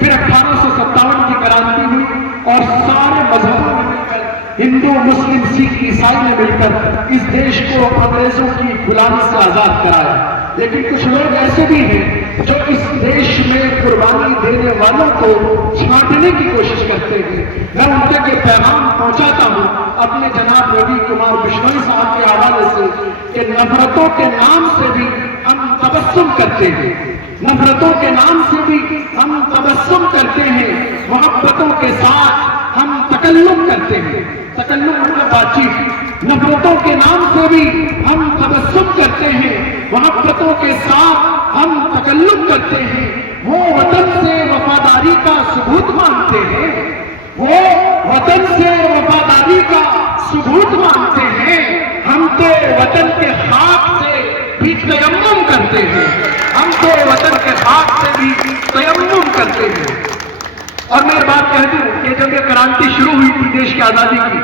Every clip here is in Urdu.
پھر 1857 کی کرانتی ہوئی اور سارے مذہبوں نے مل کر، ہندو مسلم سکھ عیسائی نے مل کر اس دیش کو انگریزوں کی غلامی سے آزاد کرایا۔ لیکن کچھ لوگ ایسے بھی ہیں جو اس دیش میں قربانی دینے والوں کو چھانٹنے کی کوشش کرتے ہیں۔ میں ان تک یہ پیغام پہنچاتا ہوں اپنے جناب روی کمار بشنوئی صاحب کے حوالے سے کہ نفرتوں کے نام سے بھی ہم تبسم کرتے ہیں، نفرتوں کے نام سے بھی ہم تبسم کرتے ہیں، محبتوں کے ساتھ ہم تکلم کرتے ہیں۔ تکلم مطلب بات چیت، نفرتوں کے نام سے بھی ہم تبسم کرتے ہیں، محبتوں کے ساتھ ہم تکلم کرتے ہیں۔ وہ وطن سے وفاداری کا ثبوت مانگتے ہیں، وہ وطن سے وفاداری کا ثبوت مانگتے ہیں۔ ہم تو وطن کے خاک سے بھی تیمم کرتے ہیں، ہم تو وطن کے خاک سے بھی تیمم کرتے ہیں۔ اور میں بات کہہ دوں کہ جب یہ کرانتی شروع ہوئی تھی دیش کی آزادی کی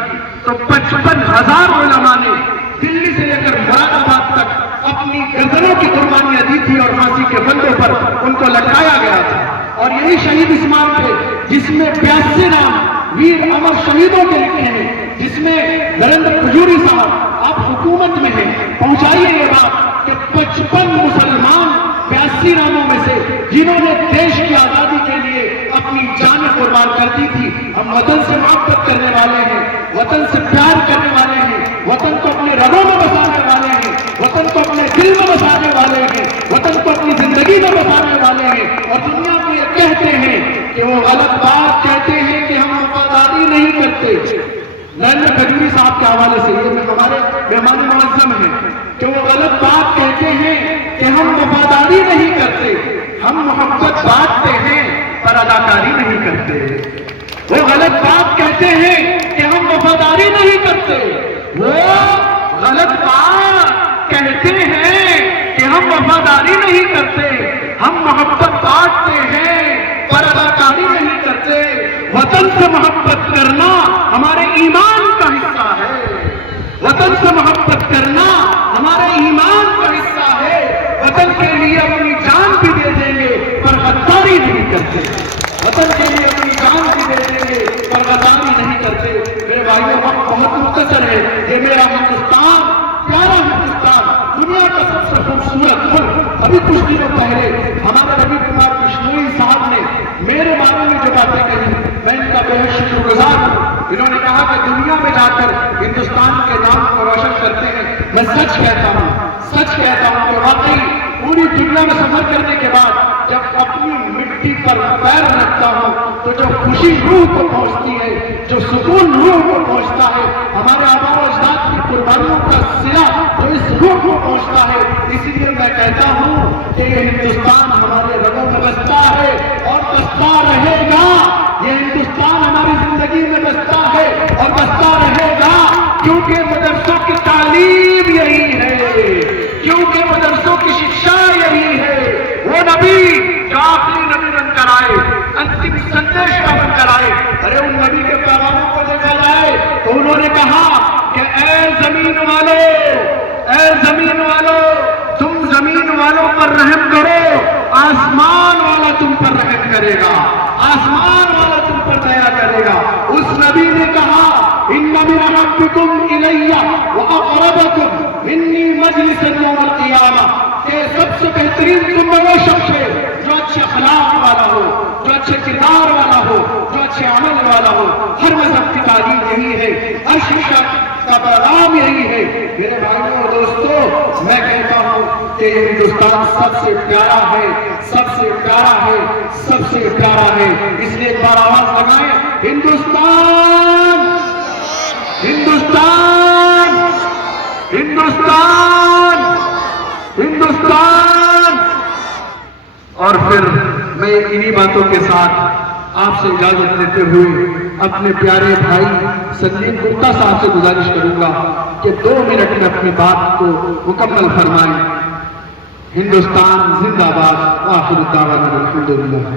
تو 55,000 علماء نے دلی سے لے کر مراد آباد تک اپنی گردنوں کی قربانیاں دی تھی اور پھانسی کے بندوں پر ان کو لٹکایا گیا تھا۔ اور یہی شہید اسمار تھے جس میں 82 نام ویر امر شہیدوں کے لکھے ہیں، جس میں نریندر کھجوری صاحب آپ حکومت میں ہیں، پہنچائیے یہ بات کہ 55 مسلمان 82 ناموں میں سے جنہوں نے دیش کی آزادی کے لیے اپنی جان قربان کر دی تھی۔ ہم وطن سے محبت کرنے والے ہیں، وطن سے پیار کرنے والے ہیں، وطن کو اپنے رگوں میں بسانے والے ہیں، وطن کو اپنے دل میں بسانے والے ہیں، وطن کو اپنی زندگی میں بسانے والے ہیں۔ اور دنیا کو یہ کہتے ہیں کہ وہ غلط بات کہتے ہیں کہ ہم وفاداری نہیں کرتے۔ نریندر کھجوری صاحب کے حوالے سے یہ ہمارے مہمان معظم ہیں کہ وہ غلط بات کہتے ہیں کہ ہم وفاداری نہیں کرتے، ہم محبت بانٹتے ہیں پر اداکاری نہیں کرتے۔ وہ غلط بات کہتے ہیں کہ ہم وفاداری نہیں کرتے، وہ غلط بات کہتے ہیں کہ ہم وفاداری نہیں کرتے، ہم محبت بانٹتے ہیں پر اداکاری نہیں کرتے۔ وطن سے محبت کرنا ہمارے ایمان کا حصہ ہے، وطن سے محبت کرنا ہمارے ایمان کا حصہ ہے۔ وطن کے لیے اپنی جان بھی دے دیں گے پر غداری نہیں کرتے، وطن کے لیے اپنی جان بھی دے دیں گے پر غداری نہیں کرتے۔ میرے بھائیوں وقت بہت مختصر ہے، یہ میرا ہندوستان، پیارا ہندوستان، دنیا کا سب سے خوبصورت ملک۔ ابھی کچھ دنوں پہلے ہمارے روی کمار بشنوئی صاحب نے میرے بارے میں جو باتیں کہی، میں ان کا بے حد شکر گزار ہوں۔ انہوں نے کہا کہ دنیا میں جا کر ہندوستان کے نام کو روشن کرتے ہیں۔ میں سچ کہتا ہوں کہ واقعی پوری دنیا میں سفر کرنے کے بعد جب اپنی مٹی پر پیر رکھتا ہوں تو جو خوشی روح کو پہنچتی ہے، جو سکون روح کو پہنچتا ہے، ہمارے آباء و اجداد کی قربانیوں کا صلہ جو اس روح کو پہنچتا ہے، اسی لیے میں کہتا ہوں کہ یہ ہندوستان ہمارے رگوں میں بستا ہے اور بستا رہے گا۔ یہ ہندوستان ہماری زندگی میں بستا ہے اور بستا رہے گا، کیونکہ مدرسوں کی تعلیم یہی ہے، کیونکہ مدرسوں کی شکشا یہی ہے۔ وہ نبی جو آخری نبی بن کر آئے، انتم سندیش کا بن کر آئے، ارے ان نبی کے پیغاموں کو دیکھا جائے تو انہوں نے کہا کہ اے زمین والو، تم زمین والوں پر رحم کرو، آسمان والا تم پر رحم کرے گا، آسمان والا تم پر دیا کرے گا۔ اس نبی نے کہا ان من ربکم الی واقربکم انی مجلس یوم القیامہ، کہ سب سے بہترین تم میں وہ شخص ہے جو اچھے اخلاق والا ہو، جو اچھے کردار والا ہو، جو اچھے عمل والا ہو۔ ہر مذہب کی تعلیم یہی ہے، ہر شخص کا پیغام یہی ہے۔ میرے بھائیوں اور دوستوں، میں کہتا ہوں کہ یہ ہندوستان سب سے پیارا ہے، سب سے پیارا ہے، سب سے پیارا ہے۔ اس لیے ایک بار آواز لگائیں، ہندوستان، ہندوستان، ہندوستان، ہندوستان۔ اور پھر میں انہی باتوں کے ساتھ آپ سے اجازت لیتے ہوئے اپنے پیارے بھائی سلیم گپتا صاحب سے گزارش کروں گا کہ 2 منٹ میں اپنی بات کو مکمل فرمائیں۔ ہندوستان زندہ باد، آخر دعوانا الحمدللہ۔